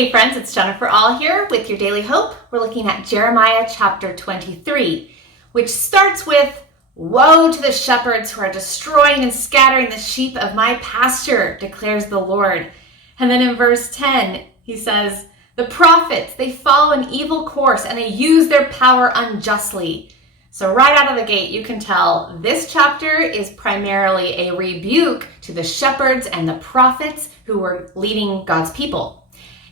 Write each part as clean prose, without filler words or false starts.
Hey friends, it's Jennifer All here with your Daily Hope. We're looking at Jeremiah chapter 23, which starts with, "Woe to the shepherds who are destroying and scattering the sheep of my pasture, declares the Lord." And then in verse 10, he says, "The prophets, they follow an evil course and they use their power unjustly." So right out of the gate, you can tell this chapter is primarily a rebuke to the shepherds and the prophets who were leading God's people.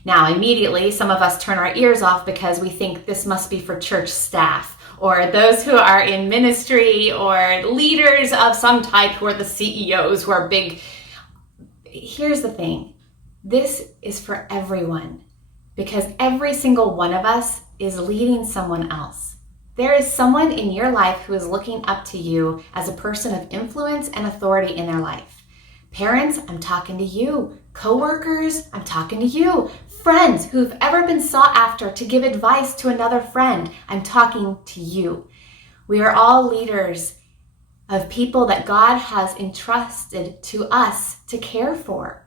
Now, immediately, some of us turn our ears off because we think this must be for church staff or those who are in ministry or leaders of some type who are the CEOs who are big. Here's the thing. This is for everyone because every single one of us is leading someone else. There is someone in your life who is looking up to you as a person of influence and authority in their life. Parents, I'm talking to you. Coworkers, I'm talking to you. Friends who've ever been sought after to give advice to another friend, I'm talking to you. We are all leaders of people that God has entrusted to us to care for.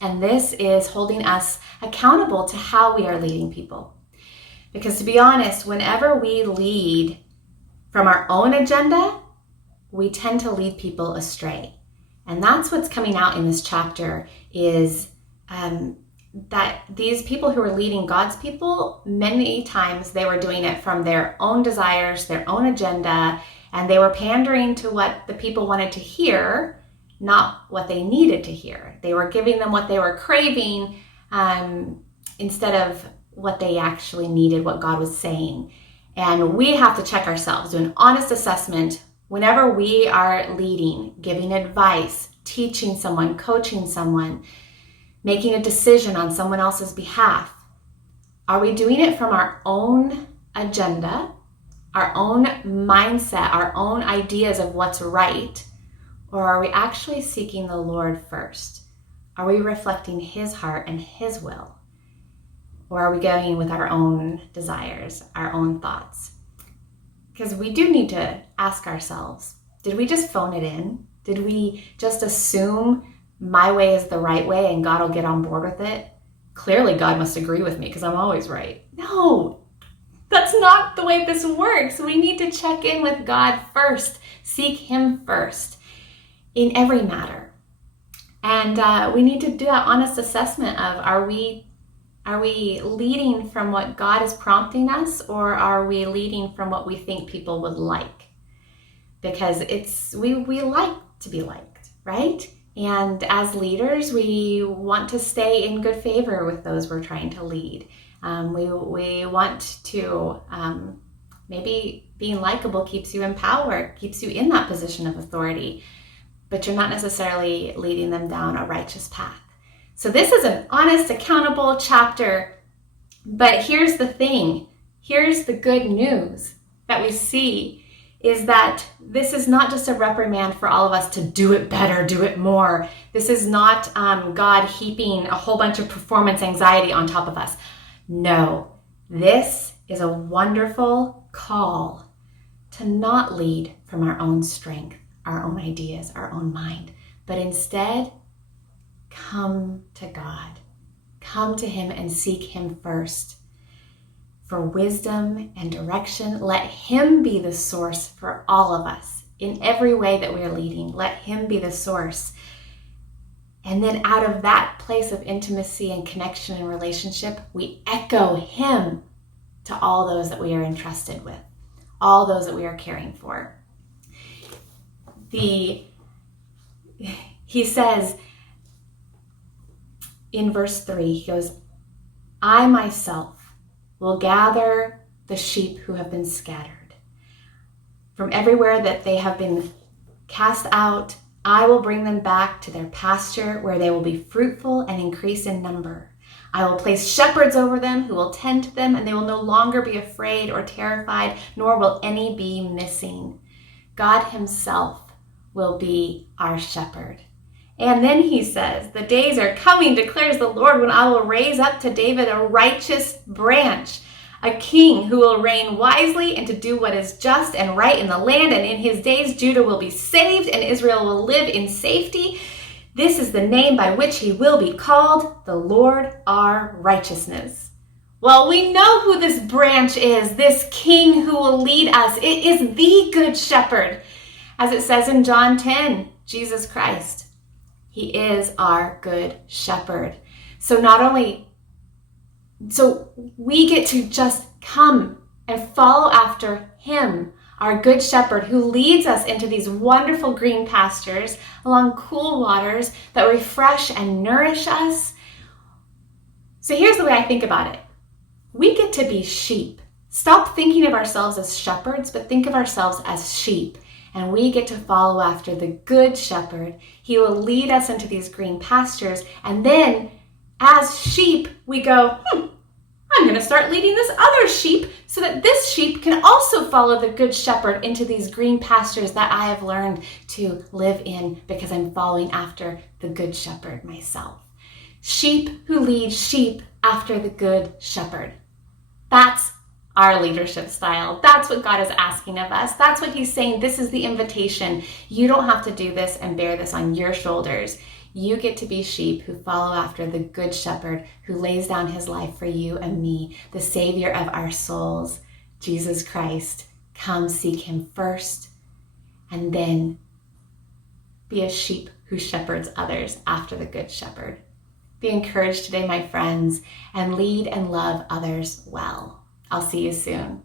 And this is holding us accountable to how we are leading people. Because to be honest, whenever we lead from our own agenda, we tend to lead people astray. And that's what's coming out in this chapter is that these people who were leading God's people, many times they were doing it from their own desires, their own agenda, and they were pandering to what the people wanted to hear, not what they needed to hear. They were giving them what they were craving instead of what they actually needed, what God was saying. And we have to check ourselves, do an honest assessment whenever we are leading, giving advice, teaching someone, coaching someone, making a decision on someone else's behalf. Are we doing it from our own agenda, our own mindset, our own ideas of what's right? Or are we actually seeking the Lord first? Are we reflecting His heart and His will? Or are we going with our own desires, our own thoughts? Because we do need to ask ourselves, did we just phone it in? Did we just assume my way is the right way and God will get on board with it? Clearly God must agree with me because I'm always right. No, that's not the way this works. We need to check in with God first, seek Him first in every matter. And we need to do that honest assessment of are we leading from what God is prompting us, or are we leading from what we think people would like? Because we like to be liked, right? And as leaders, we want to stay in good favor with those we're trying to lead. We want to, maybe being likable keeps you in power, keeps you in that position of authority, but you're not necessarily leading them down a righteous path. So this is an honest, accountable chapter, but here's the thing. Here's the good news that we see is that this is not just a reprimand for all of us to do it better, do it more. This is not God heaping a whole bunch of performance anxiety on top of us. No, this is a wonderful call to not lead from our own strength, our own ideas, our own mind, but instead come to God. Come to Him and seek Him first for wisdom and direction. Let Him be the source for all of us in every way that we are leading. Let Him be the source. And then out of that place of intimacy and connection and relationship, we echo Him to all those that we are entrusted with, all those that we are caring for. He says in verse 3, he goes, "I myself will gather the sheep who have been scattered. From everywhere that they have been cast out, I will bring them back to their pasture where they will be fruitful and increase in number. I will place shepherds over them who will tend to them, and they will no longer be afraid or terrified, nor will any be missing." God Himself will be our shepherd. And then he says, "The days are coming, declares the Lord, when I will raise up to David a righteous branch, a king who will reign wisely and to do what is just and right in the land. And in his days, Judah will be saved and Israel will live in safety. This is the name by which he will be called, the Lord our righteousness. Well, we know who this branch is, this king who will lead us. It is the Good Shepherd. As it says in John 10, Jesus Christ. He is our Good Shepherd. So we get to just come and follow after him, our Good Shepherd, who leads us into these wonderful green pastures along cool waters that refresh and nourish us. So here's the way I think about it. We get to be sheep. Stop thinking of ourselves as shepherds, but think of ourselves as sheep. And we get to follow after the Good Shepherd. He will lead us into these green pastures. And then as sheep, we go, I'm going to start leading this other sheep so that this sheep can also follow the Good Shepherd into these green pastures that I have learned to live in because I'm following after the Good Shepherd myself. Sheep who lead sheep after the Good Shepherd. That's our leadership style. That's what God is asking of us. That's what he's saying. This is the invitation. You don't have to do this and bear this on your shoulders. You get to be sheep who follow after the Good Shepherd who lays down his life for you and me, the Savior of our souls, Jesus Christ. Come seek him first and then be a sheep who shepherds others after the Good Shepherd. Be encouraged today, my friends, and lead and love others well. I'll see you soon.